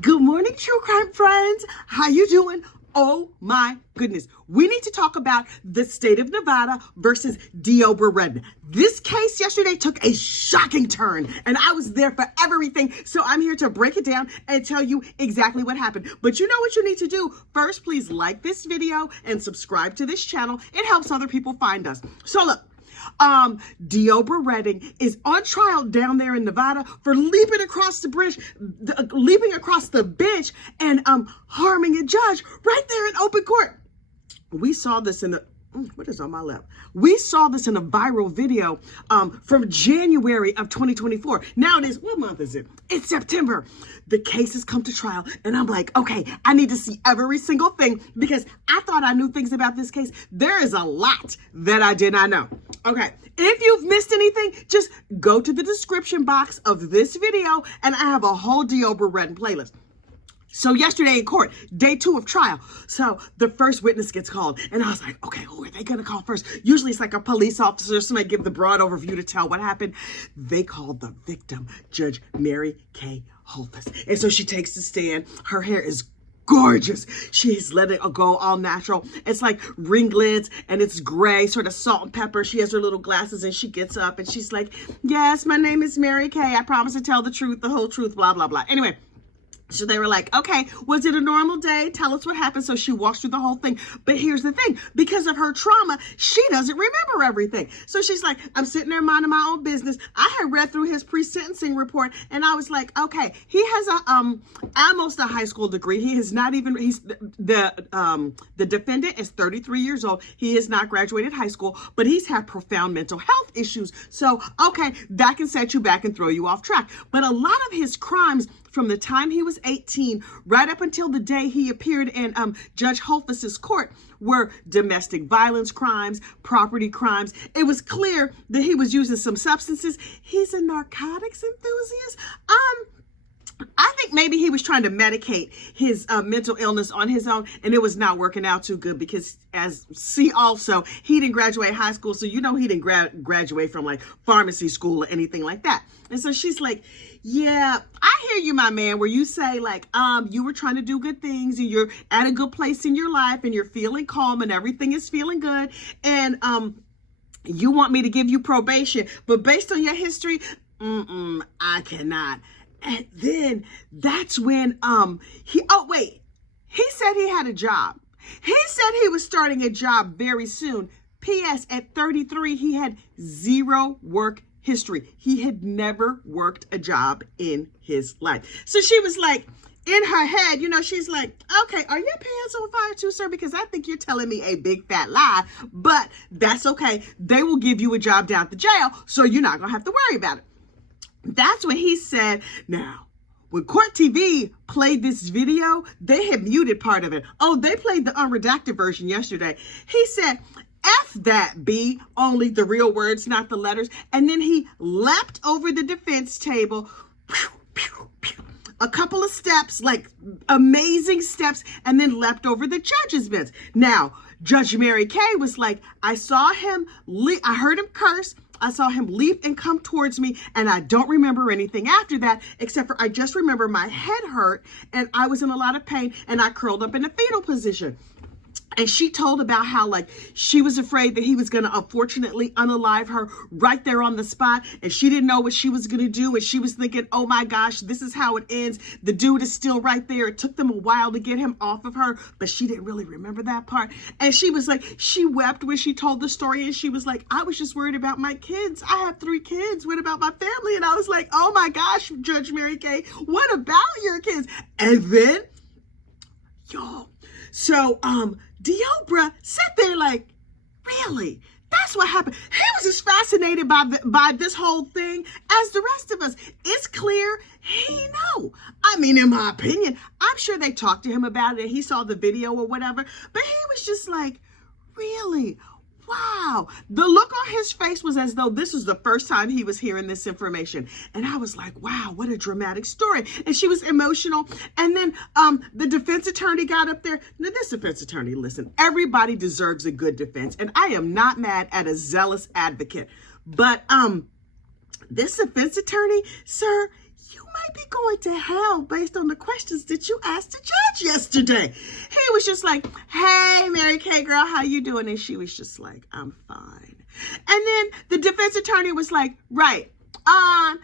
Good morning, true crime friends. How you doing? Oh my goodness. We need to talk about the state of Nevada versus Deobra Redden. This case yesterday took a shocking turn, and I was there for everything. So I'm here to break it down and tell you exactly what happened. But you know what you need to do? First, please like this video and subscribe to this channel. It helps other people find us. So look. Deobra Redden is on trial down there in Nevada for leaping across the bench and harming a judge right there in open court. We saw this in the what is on my lap? We saw this in a viral video from January of 2024. Now it is, what month is it? It's September. The case has come to trial, and I'm like, okay, I need to see every single thing because I thought I knew things about this case. There is a lot that I did not know. Okay, if you've missed anything, just go to the description box of this video, and I have a whole Deobra Redden playlist. So yesterday in court, day 2 of trial. So the first witness gets called, and I was like, okay, who are they gonna call first? Usually it's like a police officer, somebody give the broad overview to tell what happened. They called the victim, Judge Mary K. Holthus. And so she takes the stand. Her hair is gorgeous. She's let it go all natural. It's like ringlets and it's gray, sort of salt and pepper. She has her little glasses and she gets up and she's like, yes, my name is Mary Kay. I promise to tell the truth, the whole truth, blah, blah, blah. Anyway. So they were like, okay, was it a normal day? Tell us what happened. So she walks through the whole thing. But here's the thing. Because of her trauma, she doesn't remember everything. So she's like, I'm sitting there minding my own business. I had read through his pre-sentencing report and I was like, okay, he has almost a high school degree. He has not even, the defendant is 33 years old. He has not graduated high school, but he's had profound mental health issues. So, okay, that can set you back and throw you off track. But a lot of his crimes from the time he was 18, right up until the day he appeared in Judge Holthus's court, were domestic violence crimes, property crimes. It was clear that he was using some substances. He's a narcotics enthusiast. I think maybe he was trying to medicate his mental illness on his own, and it was not working out too good because, he didn't graduate high school, so you know he didn't graduate from like pharmacy school or anything like that. And so she's like, yeah, I hear you, my man, where you say like, you were trying to do good things and you're at a good place in your life and you're feeling calm and everything is feeling good. And you want me to give you probation, but based on your history, I cannot. And then that's when he said he had a job. He said he was starting a job very soon. P.S. At 33, he had zero work history. He had never worked a job in his life. So she was like, in her head, she's like, okay, are your pants on fire too, sir? Because I think you're telling me a big fat lie, but that's okay. They will give you a job down at the jail, so you're not going to have to worry about it. That's what he said. Now, when Court TV played this video, they had muted part of it. Oh, they played the unredacted version yesterday. He said, F that B, only the real words, not the letters. And then he leapt over the defense table, pew, pew, pew, a couple of steps, like amazing steps, and then leapt over the judge's bench. Now, Judge Mary Kay was like, I saw him, I heard him curse. I saw him leap and come towards me, and I don't remember anything after that, except for I just remember my head hurt, and I was in a lot of pain, and I curled up in a fetal position. And she told about how, like, she was afraid that he was going to unfortunately unalive her right there on the spot. And she didn't know what she was going to do. And she was thinking, oh, my gosh, this is how it ends. The dude is still right there. It took them a while to get him off of her. But she didn't really remember that part. And she was like, she wept when she told the story. And she was like, I was just worried about my kids. I have 3 kids. What about my family? And I was like, oh, my gosh, Judge Mary Kay, what about your kids? And then, y'all, so, Deobra sat there like, really? That's what happened. He was as fascinated by this whole thing as the rest of us. It's clear he know. I mean, in my opinion, I'm sure they talked to him about it and he saw the video or whatever, but he was just like, really? Wow. The look on his face was as though this was the first time he was hearing this information. And I was like, wow, what a dramatic story. And she was emotional. And then the defense attorney got up there. Now, this defense attorney, listen, everybody deserves a good defense. And I am not mad at a zealous advocate. But this defense attorney, sir, you might might be going to hell based on the questions that you asked the judge yesterday. He was just like, hey, Mary Kay girl, how you doing? And she was just like, I'm fine. And then the defense attorney was like, right.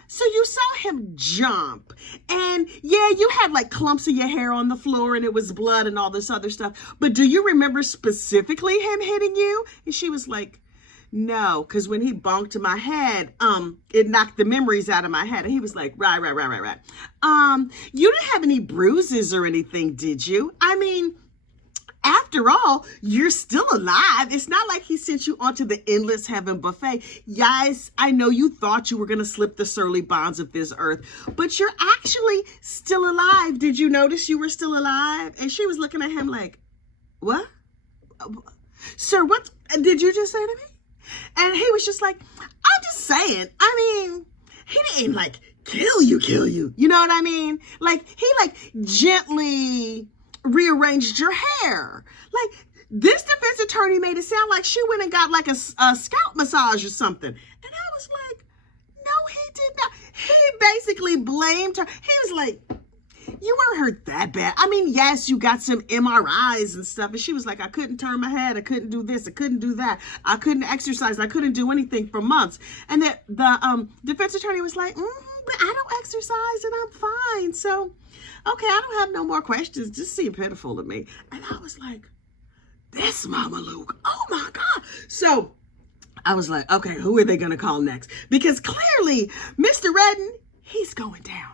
So you saw him jump, and yeah, you had like clumps of your hair on the floor and it was blood and all this other stuff. But do you remember specifically him hitting you? And she was like, no, because when he bonked my head, it knocked the memories out of my head. And he was like, right. You didn't have any bruises or anything, did you? I mean, after all, you're still alive. It's not like he sent you onto the endless heaven buffet. Yes, I know you thought you were going to slip the surly bonds of this earth, but you're actually still alive. Did you notice you were still alive? And she was looking at him like, what? Sir, what did you just say to me? And he was just like, I'm just saying. I mean, he didn't like kill you. You know what I mean? Like, he like gently rearranged your hair. Like, this defense attorney made it sound like she went and got like a scalp massage or something. And I was like, no, he did not. He basically blamed her. He was like, you weren't hurt that bad. I mean, yes, you got some MRIs and stuff. And she was like, I couldn't turn my head. I couldn't do this. I couldn't do that. I couldn't exercise. I couldn't do anything for months. And the defense attorney was like, but I don't exercise and I'm fine. So, okay, I don't have no more questions. Just seem pitiful to me. And I was like, this Mama Luke. Oh my God. So I was like, okay, who are they going to call next? Because clearly, Mr. Redden, he's going down.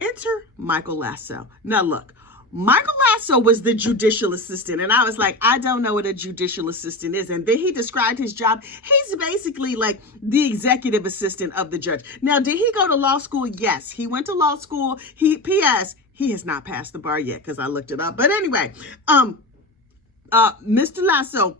Enter Michael Lasso. Now look, Michael Lasso was the judicial assistant. And I was like, I don't know what a judicial assistant is. And then he described his job. He's basically like the executive assistant of the judge. Now, did he go to law school? Yes, he went to law school. P.S. He has not passed the bar yet because I looked it up. But anyway, Mr. Lasso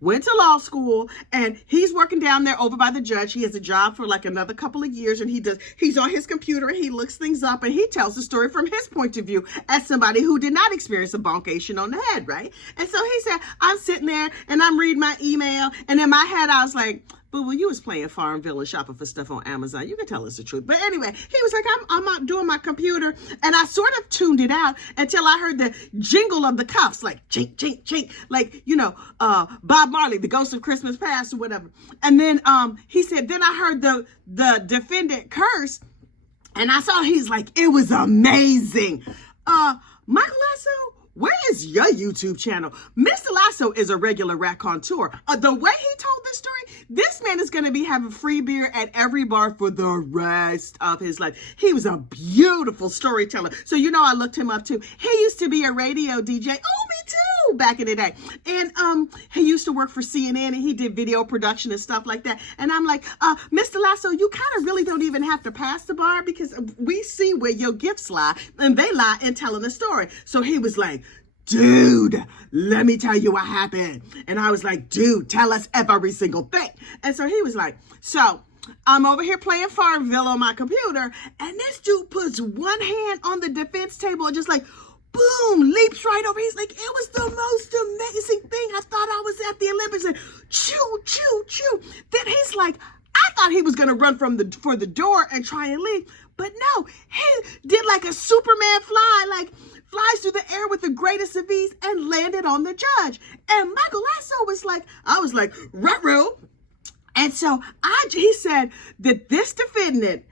went to law school and he's working down there over by the judge. He has a job for like another couple of years and he's on his computer and he looks things up and he tells the story from his point of view as somebody who did not experience a bonkation on the head, right? And so he said, I'm sitting there and I'm reading my email and in my head I was like, but when you was playing Farmville and shopping for stuff on Amazon, you can tell us the truth. But anyway, he was like, I'm out doing my computer. And I sort of tuned it out until I heard the jingle of the cuffs, like chink, chink, chink, like, you know, Bob Marley, the Ghost of Christmas Past or whatever. And then he said, then I heard the defendant curse. And I saw he's like, it was amazing. Michael Lasso, where is your YouTube channel? Mr. Lasso is a regular raconteur. The way he told this story, this man is going to be having free beer at every bar for the rest of his life. He was a beautiful storyteller. So, you know, I looked him up too. He used to be a radio DJ. Oh, me too, back in the day. And he used to work for CNN and he did video production and stuff like that. And I'm like, Mr. Lasso, you kind of really don't even have to pass the bar because we see where your gifts lie and they lie in telling the story. So he was like, dude, let me tell you what happened. And I was like, dude, tell us every single thing. And so he was like, so I'm over here playing Farmville on my computer. And this dude puts one hand on the defense table and just like, boom, leaps right over. He's like, it was the most amazing thing. I thought I was at the Olympics. And chew, chew, chew. Then he's like, I thought he was going to run for the door and try and leave. But no, he did like a Superman fly, like flies through the air with the greatest of ease and landed on the judge. And Michael Lasso was like, I was like, ruh-roh. And so he said that this defendant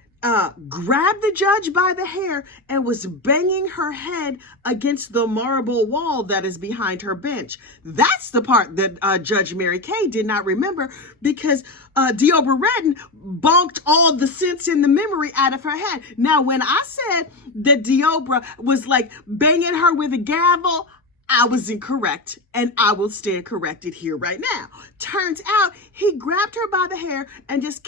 grabbed the judge by the hair and was banging her head against the marble wall that is behind her bench. That's the part that Judge Mary Kay did not remember because Deobra Redden bonked all the sense in the memory out of her head. Now, when I said that Deobra was like banging her with a gavel, I was incorrect, and I will stand corrected here right now. Turns out he grabbed her by the hair and just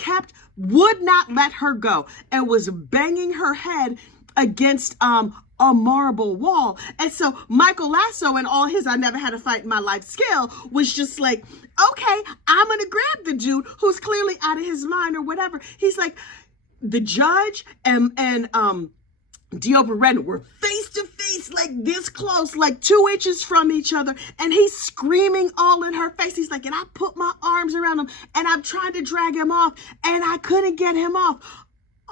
would not let her go, and was banging her head against a marble wall. And so Michael Lasso and all his I never had a fight in my life skill was just like, okay, I'm going to grab the dude who's clearly out of his mind or whatever. He's like, the judge and Deobra Redden were face to face, like this close, like 2 inches from each other. And he's screaming all in her face. He's like, and I put my arms around him and I'm trying to drag him off and I couldn't get him off.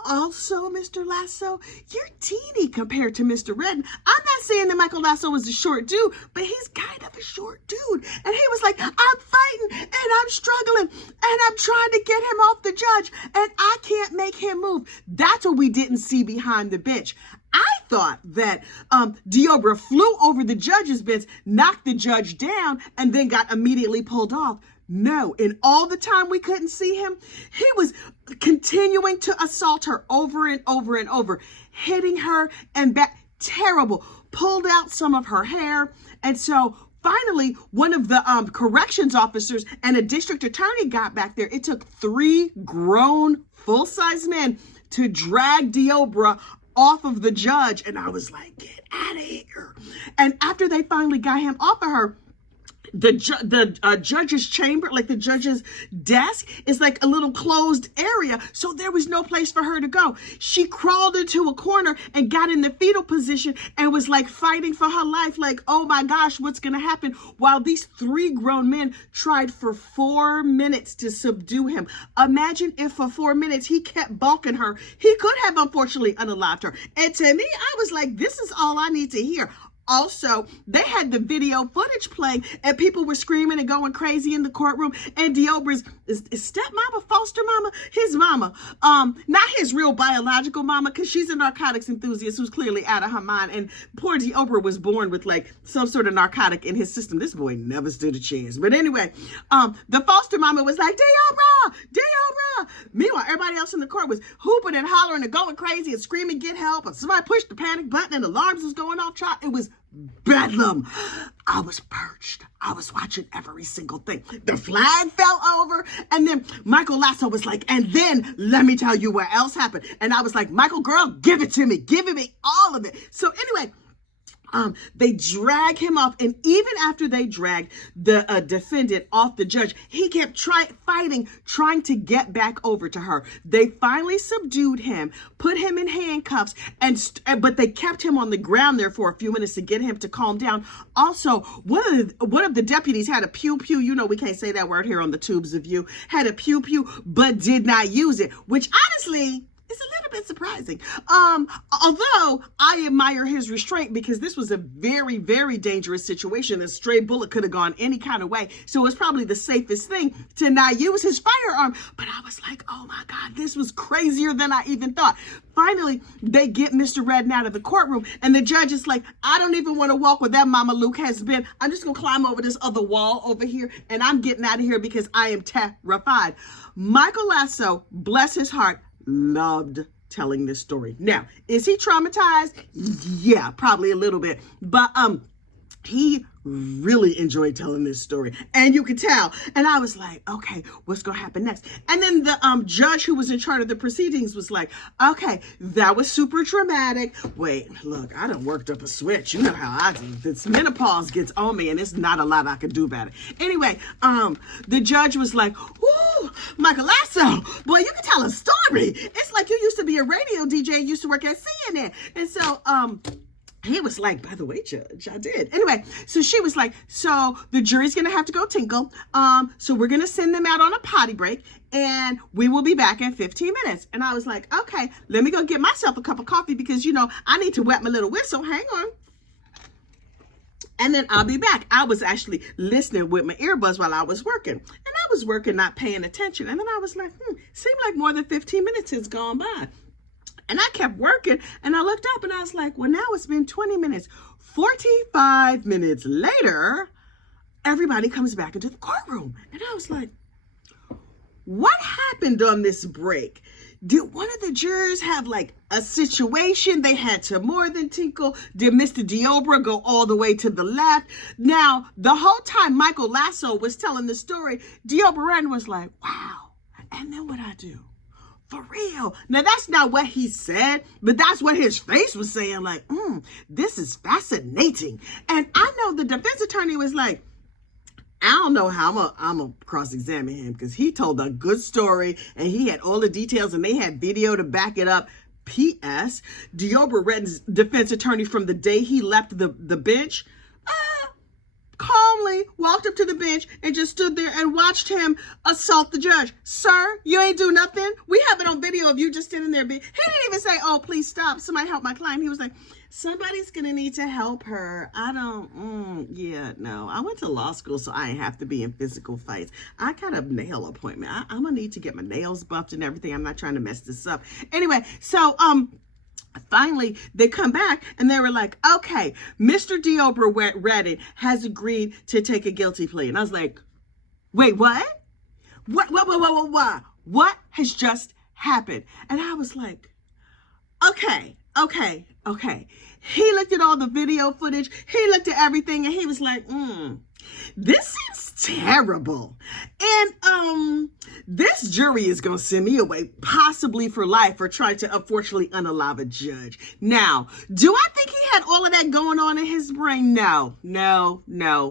Also, Mr. Lasso, you're teeny compared to Mr. Redden. I'm not saying that Michael Lasso was a short dude, but he's kind of a short dude. And he was like, I'm fighting and I'm struggling and I'm trying to get him off the judge and I can't make him move. That's what we didn't see behind the bench. I thought that Deobra flew over the judge's bench, knocked the judge down, and then got immediately pulled off. No, in all the time we couldn't see him, he was continuing to assault her over and over and over, hitting her and back. Terrible. Pulled out some of her hair. And so finally, one of the corrections officers and a district attorney got back there. It took 3 grown, full-size men to drag Deobra off of the judge. And I was like, get out of here. And after they finally got him off of her, the judge's chamber, like the judge's desk, is like a little closed area. So there was no place for her to go. She crawled into a corner and got in the fetal position and was like fighting for her life. Like, oh my gosh, what's going to happen? While these 3 grown men tried for 4 minutes to subdue him. Imagine if for 4 minutes he kept bonking her. He could have unfortunately unalived her. And to me, I was like, this is all I need to hear. Also, they had the video footage playing and people were screaming and going crazy in the courtroom. And Deobra's stepmama, foster mama, his mama, not his real biological mama, because she's a narcotics enthusiast who's clearly out of her mind. And poor Deobra was born with like some sort of narcotic in his system. This boy never stood a chance. But anyway, the foster mama was like, Deobra, Deobra. Meanwhile, everybody else in the court was hooping and hollering and going crazy and screaming, get help. And somebody pushed the panic button and alarms was going off. It was bedlam. I was perched. I was watching every single thing. The flag fell over, and then Michael Lasso was like, and then let me tell you what else happened. And I was like, Michael, girl, give it to me. Give me all of it. So anyway, they drag him off, and even after they dragged the defendant off the judge, he kept fighting, trying to get back over to her. They finally subdued him, put him in handcuffs, but they kept him on the ground there for a few minutes to get him to calm down. Also, one of the deputies had a pew-pew. You know we can't say that word here on the Tubes of You. Had a pew-pew, but did not use it, which honestly, it's a little bit surprising. Although I admire his restraint, because this was a very, very dangerous situation. A stray bullet could have gone any kind of way. So it's probably the safest thing to not use his firearm. But I was like, oh my God, this was crazier than I even thought. Finally, they get Mr. Redden out of the courtroom, and the judge is like, I don't even want to walk where that Mama Luke has been. I'm just going to climb over this other wall over here, and I'm getting out of here because I am terrified. Michael Lasso, bless his heart, loved telling this story. Now, is he traumatized? Yeah, probably a little bit. But he really enjoyed telling this story, and you could tell. And I was like, okay, what's gonna happen next? And then the judge who was in charge of the proceedings was like, okay, that was super traumatic. Wait, look, I done worked up a switch. You know how I do. This menopause gets on me, and it's not a lot I can do about it. Anyway, the judge was like, whoo, Michael Lasso, boy, you can tell a story. It's like you used to be a radio DJ, used to work at CNN. And so he was like, by the way, Judge, I did. Anyway, so she was like, so the jury's going to have to go tinkle. So we're going to send them out on a potty break, and we will be back in 15 minutes. And I was like, okay, let me go get myself a cup of coffee because, you know, I need to wet my little whistle. Hang on. And then I'll be back. I was actually listening with my earbuds while I was working. And I was working, not paying attention. And then I was like, seemed like more than 15 minutes has gone by. And I kept working, and I looked up and I was like, well, now it's been 20 minutes. 45 minutes later, everybody comes back into the courtroom. And I was like, what happened on this break? Did one of the jurors have like a situation they had to more than tinkle? Did Mr. Deobra go all the way to the left? Now, the whole time Michael Lasso was telling the story, Deobra was like, wow. And then what I do? For real. Now, that's not what he said, but that's what his face was saying. Like, this is fascinating. And I know the defense attorney was like, I don't know how I'm going to cross-examine him because he told a good story and he had all the details and they had video to back it up. P.S. Deobra Redden's defense attorney from the day he left the bench, calmly walked up to the bench and just stood there and watched him assault the judge. Sir, you ain't do nothing. We have it on video of you just sitting there. He didn't even say, oh, please stop. Somebody help my client. He was like, somebody's going to need to help her. No. I went to law school, so I ain't have to be in physical fights. I got a nail appointment. I'm going to need to get my nails buffed and everything. I'm not trying to mess this up. Anyway, so, finally, they come back and they were like, okay, Mr. Deobra Redden has agreed to take a guilty plea. And I was like, wait, what? What has just happened? And I was like, okay. He looked at all the video footage. He looked at everything and he was like, this seems terrible. And this jury is going to send me away possibly for life for trying to unfortunately unalive a judge. Now, do I think he had all of that going on in his brain? No,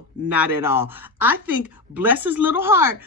not at all. I think, bless his little heart,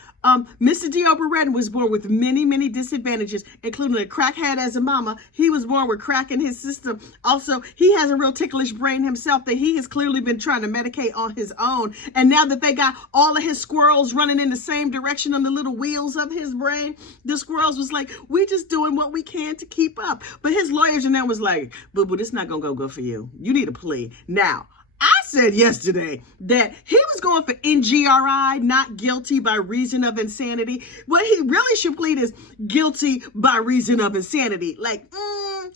Mr. Deobra Redden was born with many, many disadvantages, including a crackhead as a mama. He was born with crack in his system. Also, he has a real ticklish brain himself that he has clearly been trying to medicate on his own. And now that they got all of his squirrels running in the same direction on the little wheels of his brain, the squirrels was like, we just doing what we can to keep up. But his lawyers and them was like, boo-boo, this not going to go good for you. You need a plea. Now, I said yesterday that he was going for NGRI, not guilty by reason of insanity. What he really should plead is guilty by reason of insanity. Like, I'm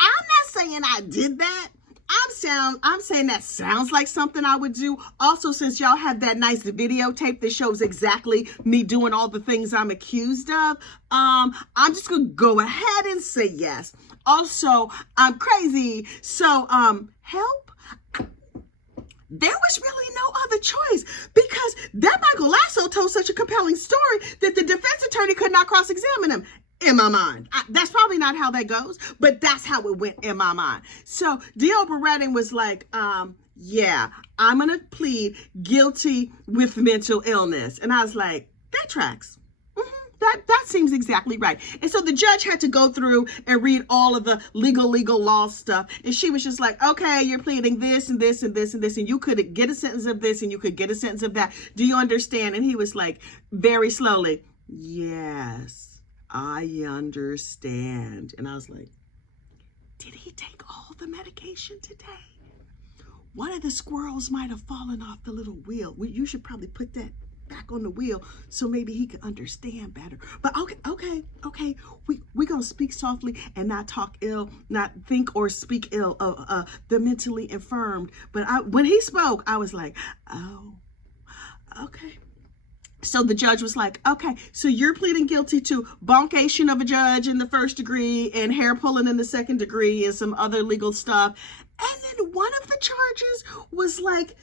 not saying I did that. I'm saying that sounds like something I would do. Also, since y'all have that nice videotape that shows exactly me doing all the things I'm accused of, I'm just going to go ahead and say yes. Also, I'm crazy. So, help? There was really no other choice because that Michael Lasso told such a compelling story that the defense attorney could not cross-examine him. In my mind, that's probably not how that goes, but that's how it went in my mind. So Deobra Redden was like, yeah, I'm going to plead guilty with mental illness. And I was like, that tracks. That seems exactly right. And so the judge had to go through and read all of the legal law stuff. And she was just like, okay, you're pleading this and this and this and this, and you could get a sentence of this and you could get a sentence of that. Do you understand? And he was like, very slowly, yes, I understand. And I was like, did he take all the medication today? One of the squirrels might have fallen off the little wheel. You should probably put that back on the wheel so maybe he could understand better. But okay. We gonna speak softly and not talk ill, not think or speak ill of the mentally infirmed. But when he spoke, I was like, oh, okay. So the judge was like, okay, so you're pleading guilty to boncation of a judge in the first degree and hair pulling in the second degree and some other legal stuff. And then one of the charges was like,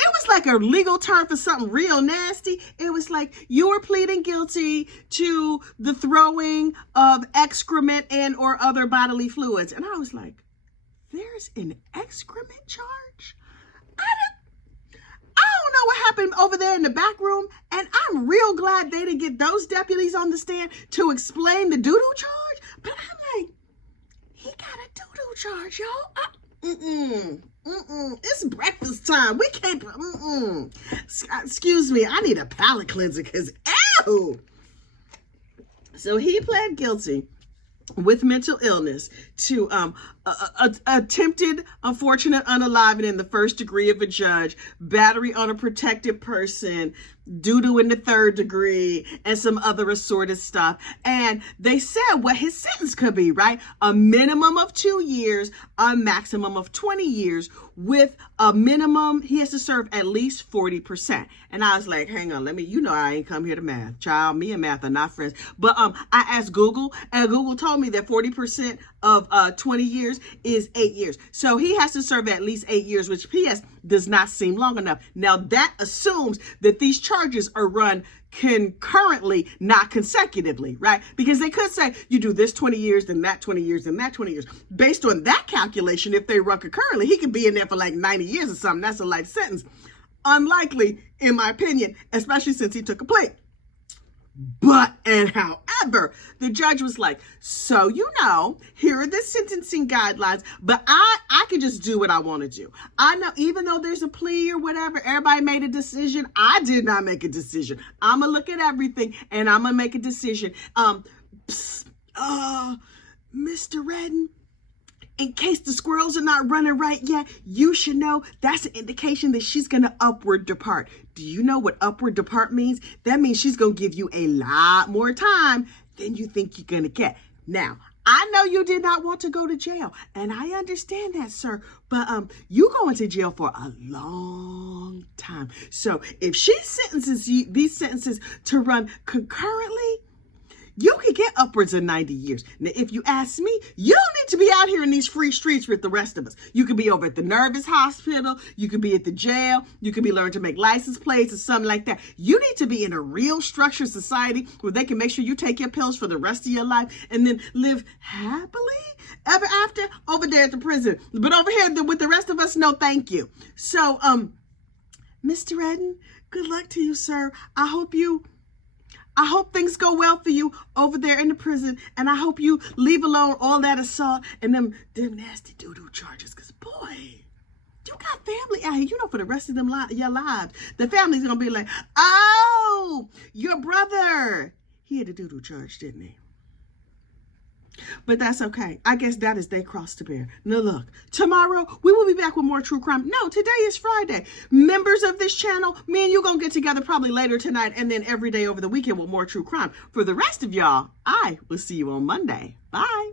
it was like a legal term for something real nasty. It was like you were pleading guilty to the throwing of excrement and or other bodily fluids. And I was like, there's an excrement charge? I don't know what happened over there in the back room. And I'm real glad they didn't get those deputies on the stand to explain the doo-doo charge. But I'm like, he got a doo-doo charge, y'all. It's breakfast time. We can't. Excuse me. I need a palate cleanser because, ew. So he pled guilty with mental illness to attempted unfortunate unaliving in the first degree of a judge, battery on a protected person, doo-doo in the third degree, and some other assorted stuff. And they said what his sentence could be, right? A minimum of 2 years, a maximum of 20 years, with a minimum, he has to serve at least 40%. And I was like, hang on, I ain't come here to math. Child, me and math are not friends. But I asked Google, and Google told me that 40% of 20 years is 8 years. So he has to serve at least 8 years, which PS does not seem long enough. Now that assumes that these charges are run concurrently, not consecutively, right? Because they could say you do this 20 years, then that 20 years, then that 20 years. Based on that calculation, if they run concurrently, he could be in there for like 90 years or something. That's a life sentence. Unlikely, in my opinion, especially since he took a plea. And however, the judge was like, so, here are the sentencing guidelines, but I can just do what I want to do. I know, even though there's a plea or whatever, everybody made a decision. I did not make a decision. I'm going to look at everything and I'm going to make a decision. Mr. Redden, in case the squirrels are not running right yet, you should know that's an indication that she's going to upward depart. Do you know what upward depart means? That means she's going to give you a lot more time than you think you're going to get. Now, I know you did not want to go to jail, and I understand that, sir, but you going to jail for a long time. So if she sentences you, these sentences to run concurrently, you could get upwards of 90 years. Now, if you ask me, you don't need to be out here in these free streets with the rest of us. You could be over at the nervous hospital. You could be at the jail. You could be learning to make license plates or something like that. You need to be in a real structured society where they can make sure you take your pills for the rest of your life and then live happily ever after over there at the prison. But over here with the rest of us, no thank you. So, Mr. Redden, good luck to you, sir. I hope things go well for you over there in the prison, and I hope you leave alone all that assault and them nasty doo-doo charges, because, boy, you got family out here. For the rest of your lives, the family's going to be like, oh, your brother, he had a doo-doo charge, didn't he? But that's okay. I guess that is they cross to bear. Now look, tomorrow we will be back with more true crime. No, today is Friday. Members of this channel, me and you gonna get together probably later tonight and then every day over the weekend with more true crime. For the rest of y'all, I will see you on Monday. Bye.